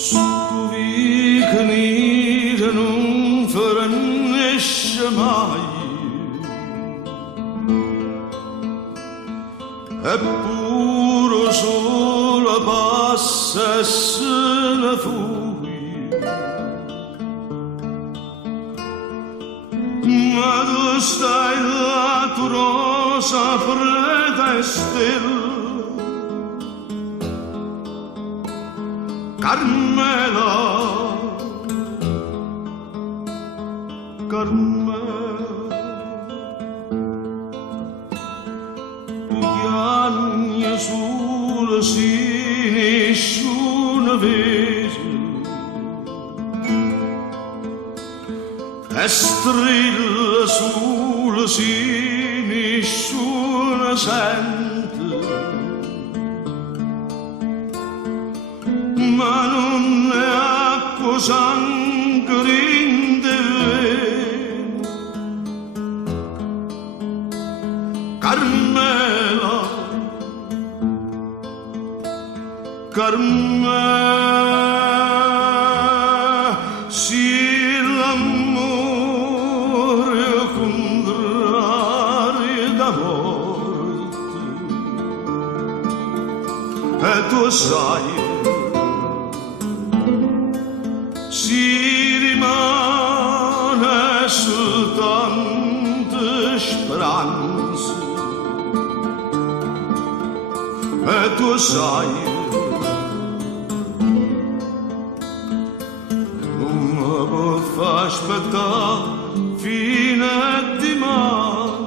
Stuvi che nera non fornisce mai, eppure solo passa e se ne fugge. Ma tu stai là, tu rosa fredda e stella, Carmela, Carmela, piange sul sì, nessuno vede, e strilla sul sì, nessuno sente. Ma non è acqua sangue in te vene, Carmela, Carmela, sì l'amore contrario da morte, e tu sai si rimane soltanto speranza, e tu sai non mi può far aspettare fino a domani,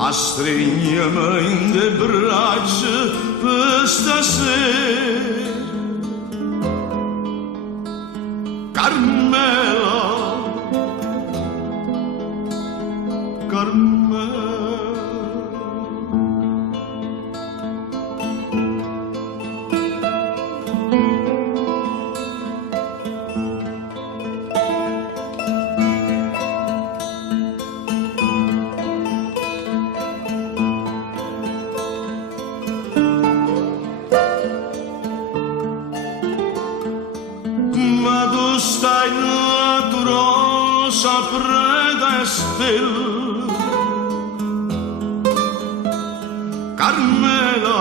a stringermi in le braccia per stasera, Carmela, Carmela. Ma tu stai là, tu rosa fredda e stella, Carmela,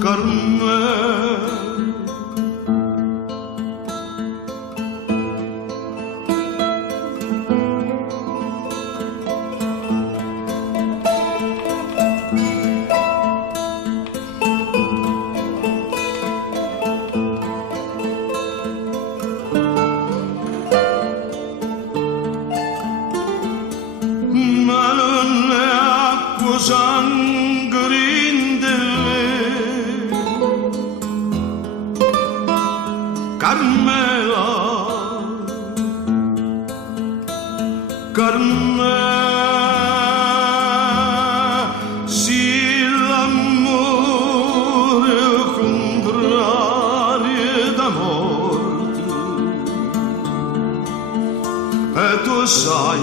Carmela. Ma non è acqua sangue in te vene, Carmela, Carmela, sì l'amore contrario da morte, e tu sai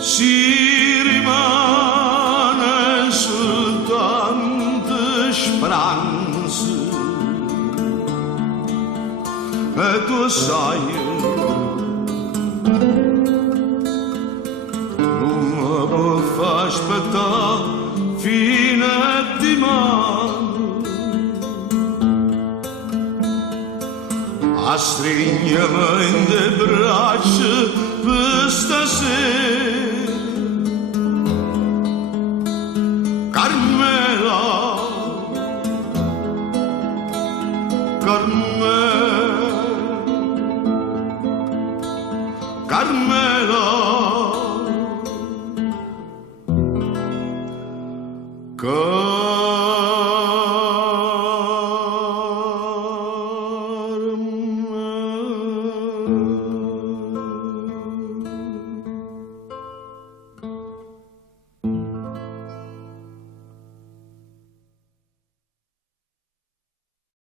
si rimane soltanto speranza, e tu sai non mi può far aspettare fino a domani, a stringermi in le braccia per stasera, Carmela, Carmela, Carmela.